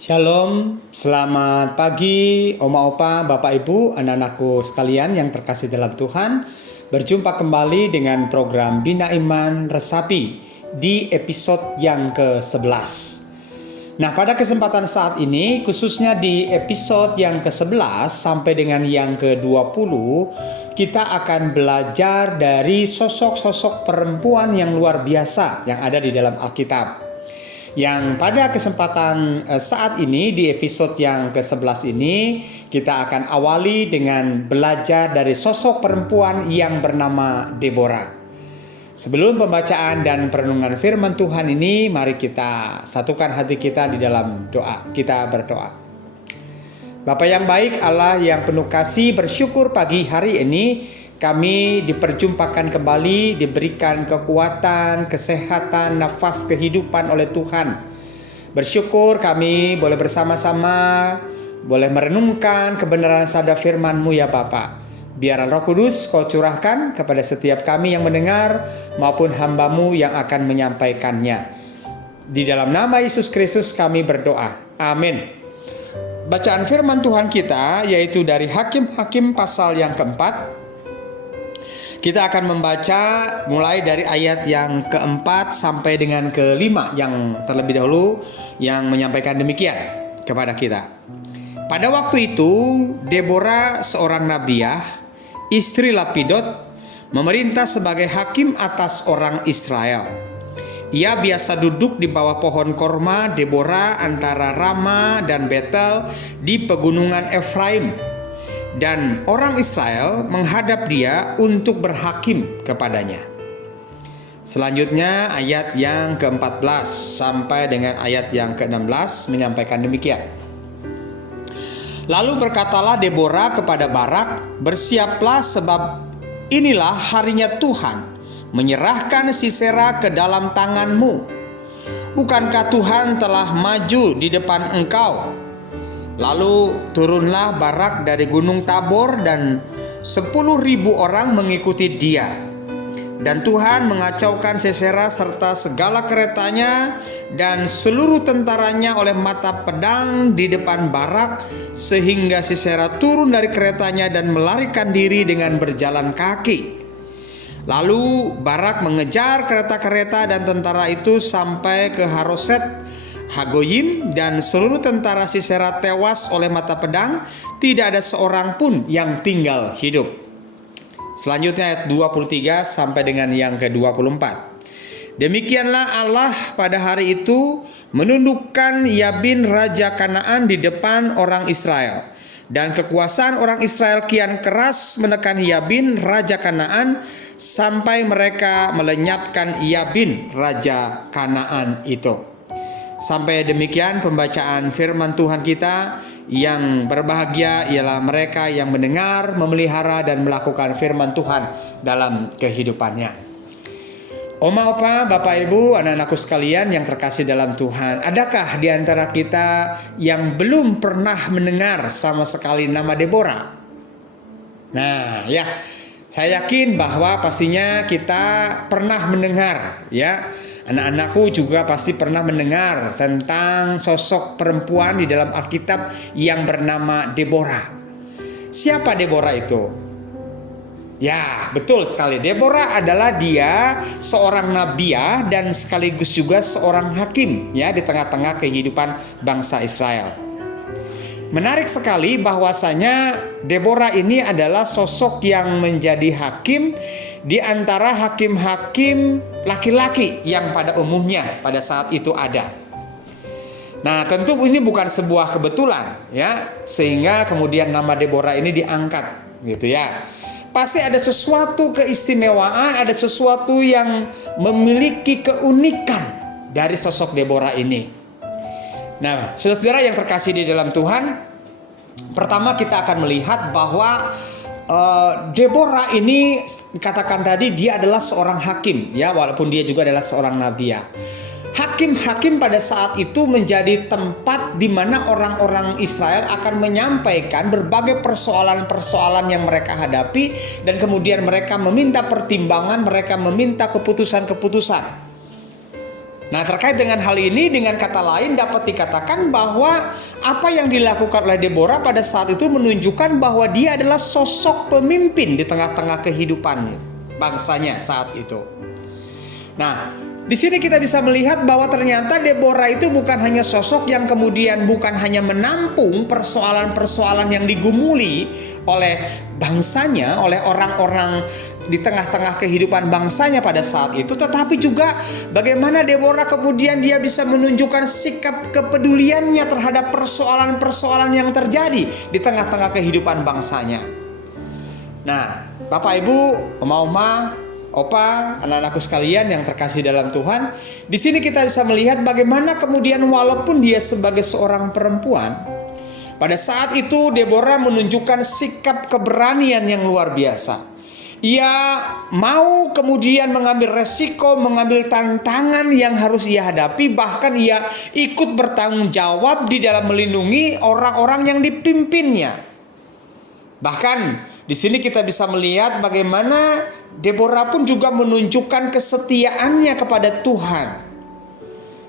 Shalom, selamat pagi Oma Opa, Bapak Ibu, anak-anakku sekalian yang terkasih dalam Tuhan. Berjumpa kembali dengan program Bina Iman Resapi di episode yang ke-11. Nah, pada kesempatan saat ini, khususnya di episode yang ke-11 sampai dengan yang ke-20, kita akan belajar dari sosok-sosok perempuan yang luar biasa yang ada di dalam Alkitab. Yang pada kesempatan saat ini di episode yang ke-11 ini kita akan awali dengan belajar dari sosok perempuan yang bernama Deborah. Sebelum pembacaan dan perenungan firman Tuhan ini, mari kita satukan hati kita di dalam doa. Kita berdoa. Bapa yang baik, Allah yang penuh kasih, bersyukur pagi hari ini kami diperjumpakan kembali, diberikan kekuatan, kesehatan, nafas kehidupan oleh Tuhan. Bersyukur kami boleh bersama-sama, boleh merenungkan kebenaran sabda firman-Mu ya Bapa. Biar Roh Kudus Kau curahkan kepada setiap kami yang mendengar maupun hamba-Mu yang akan menyampaikannya. Di dalam nama Yesus Kristus kami berdoa. Amin. Bacaan firman Tuhan kita yaitu dari Hakim-Hakim pasal yang keempat. Kita akan membaca mulai dari ayat yang keempat sampai dengan kelima yang terlebih dahulu yang menyampaikan demikian kepada kita. Pada waktu itu, Deborah seorang nabiah, istri Lapidot, memerintah sebagai hakim atas orang Israel. Ia biasa duduk di bawah pohon korma Deborah antara Rama dan Betel di pegunungan Efraim. Dan orang Israel menghadap dia untuk berhakim kepadanya. Selanjutnya ayat yang ke-14 sampai dengan ayat yang ke-16 menyampaikan demikian. Lalu berkatalah Deborah kepada Barak, "Bersiaplah sebab inilah harinya Tuhan menyerahkan Sisera ke dalam tanganmu. Bukankah Tuhan telah maju di depan engkau?" Lalu turunlah Barak dari gunung Tabor dan 10.000 orang mengikuti dia. Dan Tuhan mengacaukan Sisera serta segala keretanya dan seluruh tentaranya oleh mata pedang di depan Barak, sehingga Sisera turun dari keretanya dan melarikan diri dengan berjalan kaki. Lalu Barak mengejar kereta-kereta dan tentara itu sampai ke Haroset Hagoyim, dan seluruh tentara Sisera tewas oleh mata pedang, tidak ada seorang pun yang tinggal hidup. Selanjutnya ayat 23 sampai dengan yang ke-24. Demikianlah Allah pada hari itu menundukkan Yabin raja Kanaan di depan orang Israel. Dan kekuasaan orang Israel kian keras menekan Yabin raja Kanaan sampai mereka melenyapkan Yabin raja Kanaan itu. Sampai demikian pembacaan firman Tuhan kita. Yang berbahagia ialah mereka yang mendengar, memelihara dan melakukan firman Tuhan dalam kehidupannya. Oma Opa, Bapak Ibu, anak-anakku sekalian yang terkasih dalam Tuhan, adakah di antara kita yang belum pernah mendengar sama sekali nama Deborah? Nah, ya, saya yakin bahwa pastinya kita pernah mendengar, ya. Anak-anakku juga pasti pernah mendengar tentang sosok perempuan di dalam Alkitab yang bernama Deborah. Siapa Deborah itu? Ya, betul sekali. Deborah adalah dia seorang nabiah dan sekaligus juga seorang hakim ya di tengah-tengah kehidupan bangsa Israel. Menarik sekali bahwasanya Deborah ini adalah sosok yang menjadi hakim di antara hakim-hakim laki-laki yang pada umumnya pada saat itu ada. Nah, tentu ini bukan sebuah kebetulan ya, sehingga kemudian nama Deborah ini diangkat gitu ya. Pasti ada sesuatu keistimewaan, ada sesuatu yang memiliki keunikan dari sosok Deborah ini. Nah, saudara-saudara yang terkasih di dalam Tuhan, pertama kita akan melihat bahwa Deborah ini dikatakan tadi dia adalah seorang hakim ya, walaupun dia juga adalah seorang nabiah. Hakim-hakim pada saat itu menjadi tempat di mana orang-orang Israel akan menyampaikan berbagai persoalan-persoalan yang mereka hadapi, dan kemudian mereka meminta pertimbangan, mereka meminta keputusan-keputusan. Nah, terkait dengan hal ini, dengan kata lain dapat dikatakan bahwa apa yang dilakukan oleh Deborah pada saat itu menunjukkan bahwa dia adalah sosok pemimpin di tengah-tengah kehidupan bangsanya saat itu. Nah, di sini kita bisa melihat bahwa ternyata Deborah itu bukan hanya sosok yang kemudian bukan hanya menampung persoalan-persoalan yang digumuli oleh bangsanya, oleh orang-orang di tengah-tengah kehidupan bangsanya pada saat itu, tetapi juga bagaimana Deborah kemudian dia bisa menunjukkan sikap kepeduliannya terhadap persoalan-persoalan yang terjadi di tengah-tengah kehidupan bangsanya. Nah, Bapak Ibu, Oma-oma, Opa, anak-anakku sekalian yang terkasih dalam Tuhan, di sini kita bisa melihat bagaimana kemudian walaupun dia sebagai seorang perempuan, pada saat itu Deborah menunjukkan sikap keberanian yang luar biasa. Ia mau kemudian mengambil resiko, mengambil tantangan yang harus ia hadapi, bahkan ia ikut bertanggung jawab di dalam melindungi orang-orang yang dipimpinnya. Bahkan di sini kita bisa melihat bagaimana Deborah pun juga menunjukkan kesetiaannya kepada Tuhan.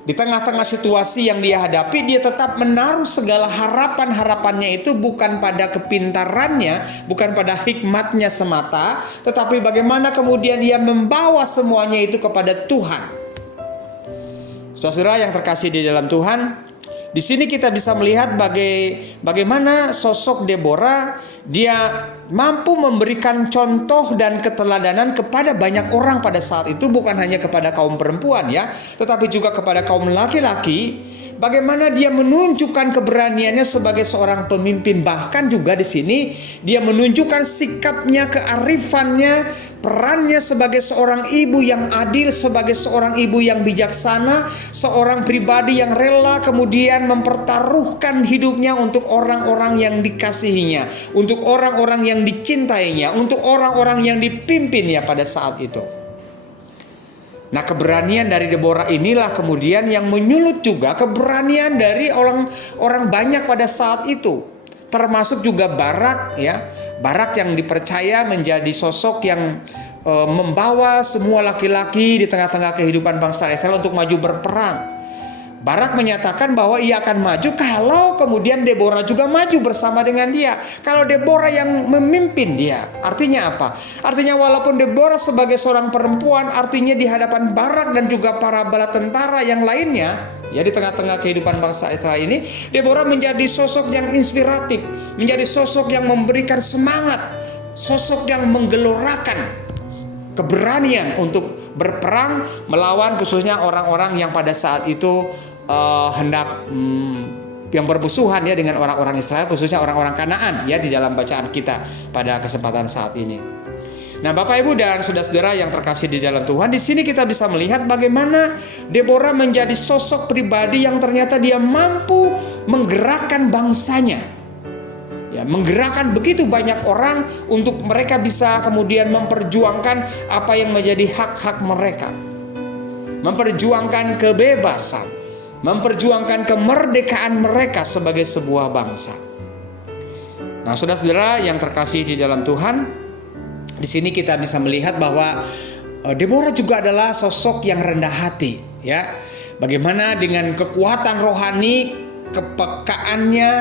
Di tengah-tengah situasi yang dia hadapi, dia tetap menaruh segala harapan-harapannya itu bukan pada kepintarannya, bukan pada hikmatnya semata, tetapi bagaimana kemudian dia membawa semuanya itu kepada Tuhan. Saudara yang terkasih di dalam Tuhan, di sini kita bisa melihat bagaimana sosok Deborah, dia mampu memberikan contoh dan keteladanan kepada banyak orang pada saat itu, bukan hanya kepada kaum perempuan ya, tetapi juga kepada kaum laki-laki. Bagaimana dia menunjukkan keberaniannya sebagai seorang pemimpin, bahkan juga di sini dia menunjukkan sikapnya, kearifannya, perannya sebagai seorang ibu yang adil, sebagai seorang ibu yang bijaksana, seorang pribadi yang rela kemudian mempertaruhkan hidupnya untuk orang-orang yang dikasihinya, untuk orang-orang yang dicintainya, untuk orang-orang yang dipimpinnya pada saat itu. Nah, keberanian dari Deborah inilah kemudian yang menyulut juga keberanian dari orang banyak pada saat itu. Termasuk juga Barak ya. Barak yang dipercaya menjadi sosok yang membawa semua laki-laki di tengah-tengah kehidupan bangsa Israel untuk maju berperang. Barak menyatakan bahwa ia akan maju kalau kemudian Deborah juga maju bersama dengan dia. Kalau Deborah yang memimpin dia. Artinya apa? Artinya walaupun Deborah sebagai seorang perempuan, artinya di hadapan Barak dan juga para bala tentara yang lainnya, ya di tengah-tengah kehidupan bangsa Israel ini, Deborah menjadi sosok yang inspiratif, menjadi sosok yang memberikan semangat, sosok yang menggelorakan keberanian untuk berperang melawan khususnya orang-orang yang pada saat itu hendak yang bermusuhan ya dengan orang-orang Israel, khususnya orang-orang Kanaan ya di dalam bacaan kita pada kesempatan saat ini. Nah, Bapak Ibu dan saudara-saudara yang terkasih di dalam Tuhan, di sini kita bisa melihat bagaimana Deborah menjadi sosok pribadi yang ternyata dia mampu menggerakkan bangsanya. Ya, menggerakkan begitu banyak orang untuk mereka bisa kemudian memperjuangkan apa yang menjadi hak-hak mereka. Memperjuangkan kebebasan, memperjuangkan kemerdekaan mereka sebagai sebuah bangsa. Nah, saudara-saudara yang terkasih di dalam Tuhan, di sini kita bisa melihat bahwa Deborah juga adalah sosok yang rendah hati, ya. Bagaimana dengan kekuatan rohani, kepekaannya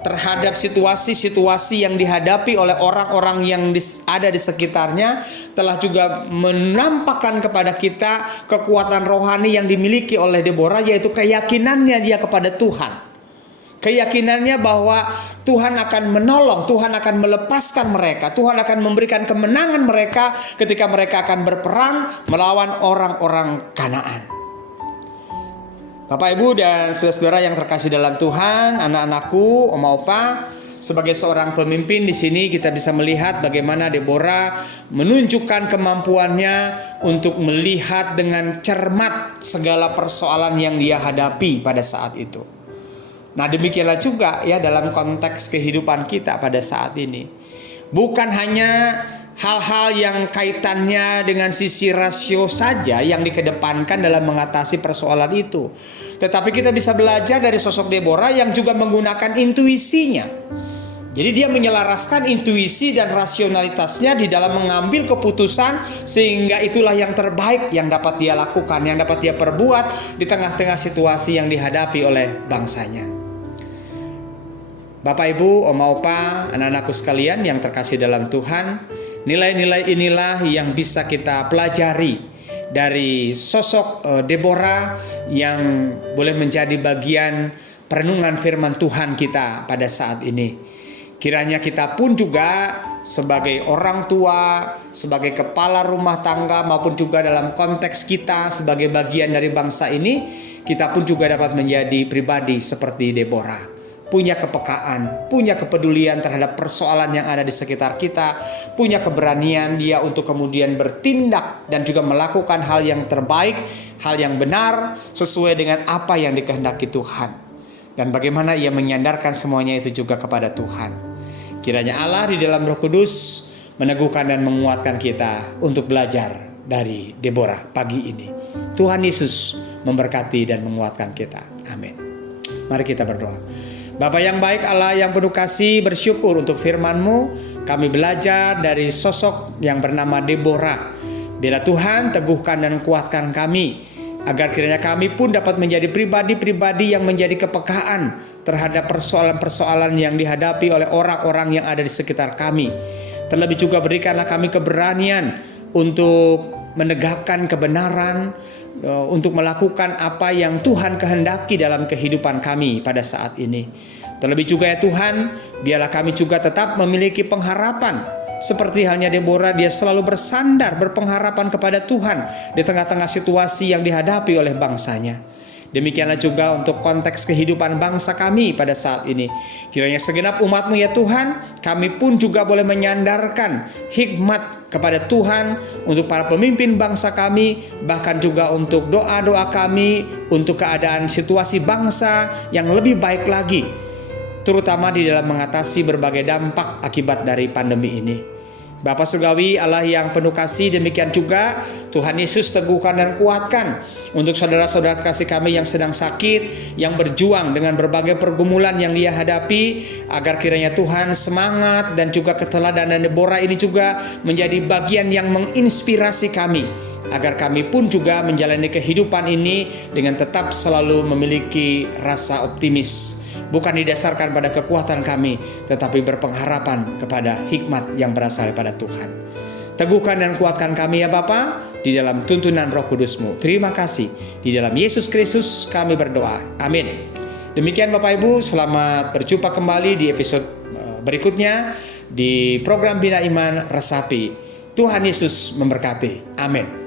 terhadap situasi-situasi yang dihadapi oleh orang-orang yang ada di sekitarnya, telah juga menampakkan kepada kita kekuatan rohani yang dimiliki oleh Deborah, yaitu keyakinannya dia kepada Tuhan. Keyakinannya bahwa Tuhan akan menolong, Tuhan akan melepaskan mereka, Tuhan akan memberikan kemenangan mereka ketika mereka akan berperang melawan orang-orang Kanaan. Bapak Ibu dan saudara-saudara yang terkasih dalam Tuhan, anak-anakku, Oma Opa, sebagai seorang pemimpin di sini kita bisa melihat bagaimana Deborah menunjukkan kemampuannya untuk melihat dengan cermat segala persoalan yang dia hadapi pada saat itu. Nah, demikianlah juga ya dalam konteks kehidupan kita pada saat ini. Bukan hanya hal-hal yang kaitannya dengan sisi rasio saja yang dikedepankan dalam mengatasi persoalan itu. Tetapi kita bisa belajar dari sosok Deborah yang juga menggunakan intuisinya. Jadi dia menyelaraskan intuisi dan rasionalitasnya di dalam mengambil keputusan, sehingga itulah yang terbaik yang dapat dia lakukan, yang dapat dia perbuat di tengah-tengah situasi yang dihadapi oleh bangsanya. Bapak, Ibu, Oma, Opa, anak-anakku sekalian yang terkasih dalam Tuhan, nilai-nilai inilah yang bisa kita pelajari dari sosok Deborah yang boleh menjadi bagian perenungan firman Tuhan kita pada saat ini. Kiranya kita pun juga sebagai orang tua, sebagai kepala rumah tangga, maupun juga dalam konteks kita sebagai bagian dari bangsa ini, kita pun juga dapat menjadi pribadi seperti Deborah. Punya kepekaan, punya kepedulian terhadap persoalan yang ada di sekitar kita, punya keberanian dia untuk kemudian bertindak dan juga melakukan hal yang terbaik, hal yang benar sesuai dengan apa yang dikehendaki Tuhan. Dan bagaimana ia menyandarkan semuanya itu juga kepada Tuhan. Kiranya Allah di dalam Roh Kudus meneguhkan dan menguatkan kita untuk belajar dari Deborah pagi ini. Tuhan Yesus memberkati dan menguatkan kita. Amin. Mari kita berdoa. Bapa yang baik, Allah yang penuh kasih, bersyukur untuk firman-Mu. Kami belajar dari sosok yang bernama Deborah. Bila Tuhan teguhkan dan kuatkan kami, agar kiranya kami pun dapat menjadi pribadi-pribadi yang menjadi kepekaan terhadap persoalan-persoalan yang dihadapi oleh orang-orang yang ada di sekitar kami. Terlebih juga berikanlah kami keberanian untuk menegakkan kebenaran, untuk melakukan apa yang Tuhan kehendaki dalam kehidupan kami pada saat ini. Terlebih juga ya Tuhan, biarlah kami juga tetap memiliki pengharapan. Seperti halnya Deborah, dia selalu bersandar, berpengharapan kepada Tuhan di tengah-tengah situasi yang dihadapi oleh bangsanya. Demikianlah juga untuk konteks kehidupan bangsa kami pada saat ini. Kiranya segenap umat-Mu ya Tuhan, kami pun juga boleh menyandarkan hikmat kepada Tuhan untuk para pemimpin bangsa kami, bahkan juga untuk doa-doa kami untuk keadaan situasi bangsa yang lebih baik lagi, terutama di dalam mengatasi berbagai dampak akibat dari pandemi ini. Bapa Surgawi, Allah yang penuh kasih, demikian juga Tuhan Yesus teguhkan dan kuatkan untuk saudara-saudara kasih kami yang sedang sakit, yang berjuang dengan berbagai pergumulan yang dia hadapi, agar kiranya Tuhan semangat dan juga keteladanan Deborah ini juga menjadi bagian yang menginspirasi kami, agar kami pun juga menjalani kehidupan ini dengan tetap selalu memiliki rasa optimis. Bukan didasarkan pada kekuatan kami, tetapi berpengharapan kepada hikmat yang berasal daripada Tuhan. Teguhkan dan kuatkan kami ya Bapa, di dalam tuntunan Roh Kudus-Mu. Terima kasih. Di dalam Yesus Kristus kami berdoa. Amin. Demikian Bapak Ibu, selamat berjumpa kembali di episode berikutnya di program Bina Iman Resapi. Tuhan Yesus memberkati. Amin.